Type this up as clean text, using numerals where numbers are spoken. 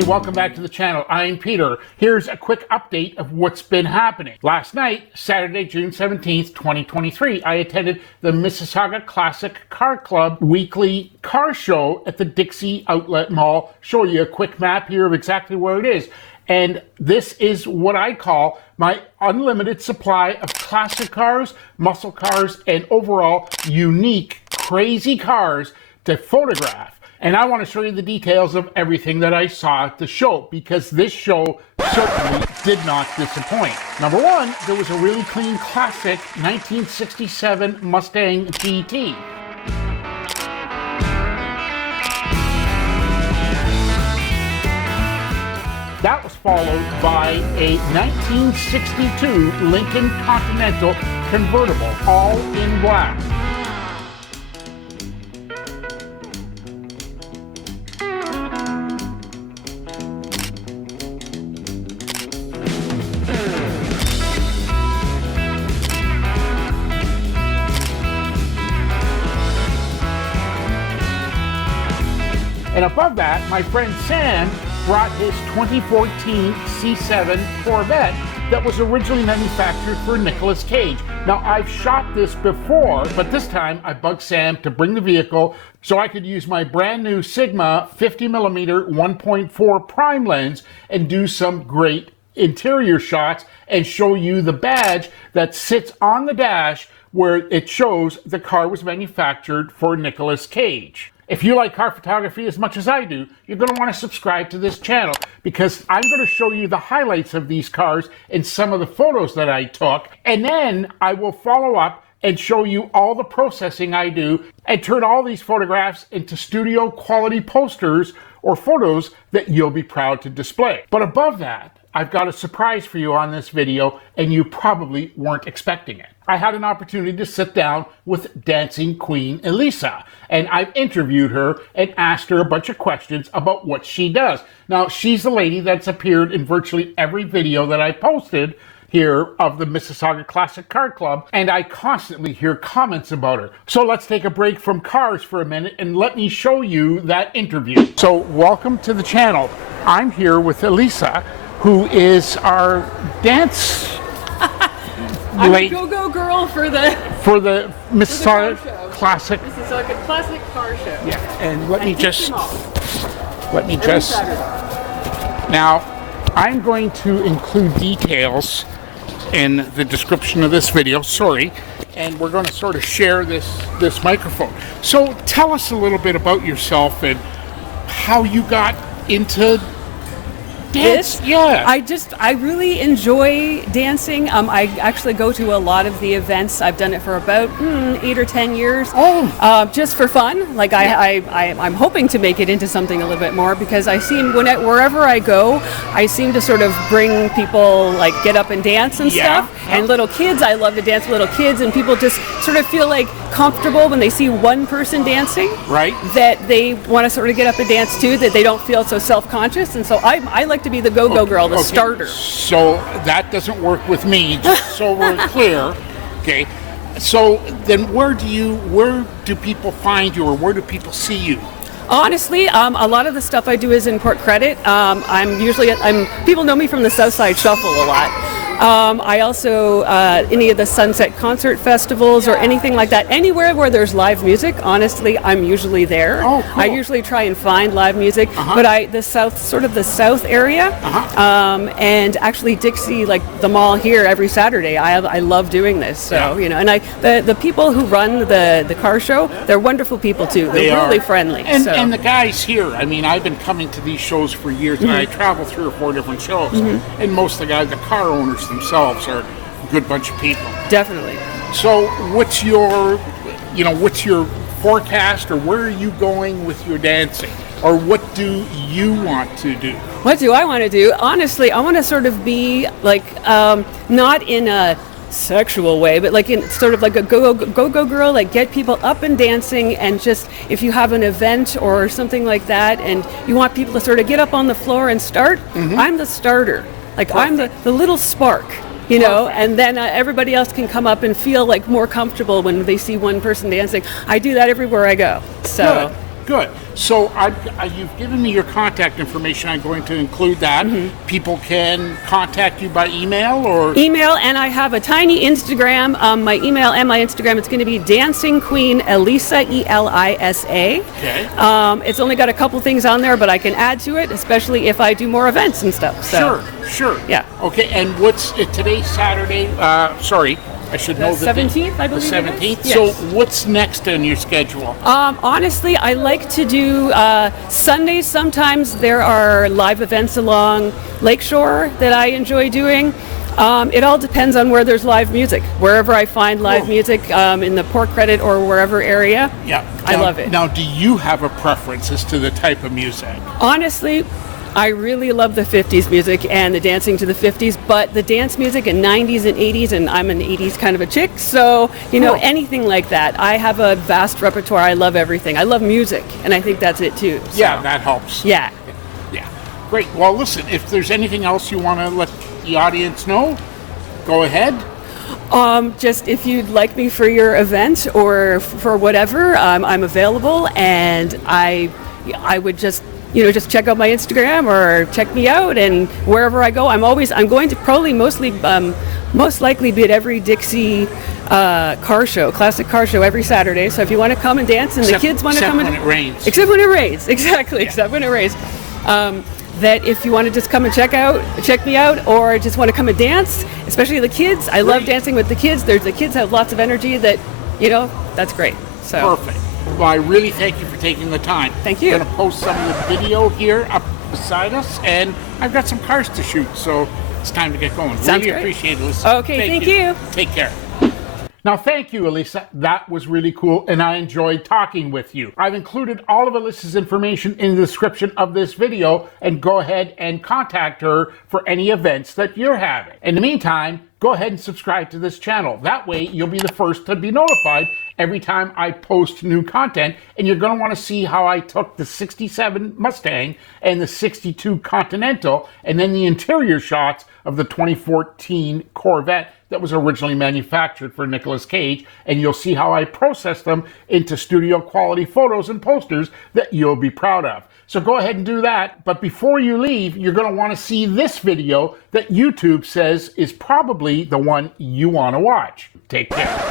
Hey, welcome back to the channel. I'm Peter. Here's a quick update of what's been happening. Last night, Saturday, June 17th, 2023, I attended the Mississauga Classic Car Club weekly car show at the Dixie Outlet Mall. Show you a quick map here of exactly where it is. And this is what I call my unlimited supply of classic cars, muscle cars, and overall unique, crazy cars to photograph. And I want to show you the details of everything that I saw at the show, because this show certainly did not disappoint. Number one, there was a really clean classic 1967 Mustang GT. That was followed by a 1962 Lincoln Continental Convertable, all in black. And above that, my friend Sam brought his 2014 C7 Corvette that was originally manufactured for Nicolas Cage. Now, I've shot this before, but this time I bugged Sam to bring the vehicle so I could use my brand new Sigma 50mm 1.4 prime lens and do some great interior shots and show you the badge that sits on the dash where it shows the car was manufactured for Nicolas Cage. If you like car photography as much as I do, you're going to want to subscribe to this channel, because I'm going to show you the highlights of these cars and some of the photos that I took. And then I will follow up and show you all the processing I do and turn all these photographs into studio quality posters or photos that you'll be proud to display. But above that, I've got a surprise for you on this video, and you probably weren't expecting it. I had an opportunity to sit down with Dancing Queen Elisa, and I've interviewed her and asked her a bunch of questions about what she does. Now, she's the lady that's appeared in virtually every video that I posted here of the Mississauga Classic Car Club, and I constantly hear comments about her. So let's take a break from cars for a minute and let me show you that interview. So welcome to the channel. I'm here with Elisa, who is our dance I'm a go-go girl for the Mississauga Classic Car Show. Yeah, and let me just now I'm going to include details in the description of this video, sorry, and we're going to sort of share this microphone. So tell us a little bit about yourself and how you got into dance. Yeah. I really enjoy dancing. I actually go to a lot of the events. I've done it for about 8 or 10 years. Just for fun. Like I'm hoping to make it into something a little bit more, because I seem wherever I go, I seem to sort of bring people, like, get up and dance and stuff. And little kids, I love to dance with little kids, and people just sort of feel like comfortable when they see one person dancing. Right. That they want to sort of get up and dance too, that they don't feel so self-conscious. And so I like to be the go-go girl, the starter. So that doesn't work with me, just so we're clear. Okay. So then where do people find you, or where do people see you? Honestly, a lot of the stuff I do is in Port Credit. People know me from the Southside Shuffle a lot. I also, any of the Sunset Concert Festivals or anything like that, anywhere where there's live music, honestly, I'm usually there. Oh, cool. I usually try and find live music, but the South area, and actually Dixie, like the mall here, every Saturday, I love doing this. So, you know, and the people who run the car show, they're wonderful people too. They're really friendly. And the guys here, I mean, I've been coming to these shows for years, and I travel 3 or 4 different shows, and most of the guys, the car owners themselves, are a good bunch of people. Definitely. So what's your forecast, or where are you going with your dancing, or what do you want to do? What do I want to do? Honestly, I want to sort of be like, not in a sexual way, but like in sort of like a go-go girl, like get people up and dancing, and just if you have an event or something like that and you want people to sort of get up on the floor and start, I'm the starter. Like, perfect. I'm the little spark, you know, and then everybody else can come up and feel like more comfortable when they see one person dancing. I do that everywhere I go. So Good. So you've given me your contact information. I'm going to include that. People can contact you by email or? Email, and I have a tiny Instagram. My email and my Instagram, it's going to be dancingqueenelisa, ELISA. Okay. It's only got a couple things on there, but I can add to it, especially if I do more events and stuff. So. Sure. Yeah. Okay, and what's today's Saturday? Sorry. I should know The 17th, I believe. The 17th. Yes. So what's next on your schedule? Honestly, I like to do Sundays. Sometimes there are live events along Lakeshore that I enjoy doing. It all depends on where there's live music. Wherever I find live music in the Port Credit or wherever area, I love it. Now, do you have a preference as to the type of music? Honestly, I really love the 50s music and the dancing to the 50s, but the dance music in 90s and 80s, and I'm an 80s kind of a chick, so, anything like that. I have a vast repertoire. I love everything. I love music, and I think that's it too. So. Yeah, that helps. Yeah. Great. Well, listen, if there's anything else you want to let the audience know, go ahead. Just if you'd like me for your event or for whatever, I'm available, and I would just check out my Instagram or check me out, and wherever I go, I'm going to probably most likely be at every Dixie car show, classic car show every Saturday. So if you want to come and dance and the kids want to come except when it rains. Except when it rains, exactly, except when it rains. That if you want to just come and check me out, or just want to come and dance, especially the kids. I love dancing with the kids. The kids have lots of energy that, that's great. So. Perfect. Well, I really thank you for taking the time. Thank you. I'm going to post some of the video here up beside us, and I've got some cars to shoot, so it's time to get going. Sounds really great. Appreciate it, Elisa. Okay, thank you. Take care. Now, thank you, Elisa. That was really cool, and I enjoyed talking with you. I've included all of Elisa's information in the description of this video, and go ahead and contact her for any events that you're having. In the meantime, go ahead and subscribe to this channel. That way, you'll be the first to be notified every time I post new content, and you're going to want to see how I took the 67 Mustang and the 62 Continental, and then the interior shots of the 2014 Corvette that was originally manufactured for Nicolas Cage, and you'll see how I process them into studio quality photos and posters that you'll be proud of. So go ahead and do that, but before you leave, you're going to want to see this video that YouTube says is probably the one you want to watch. Take care.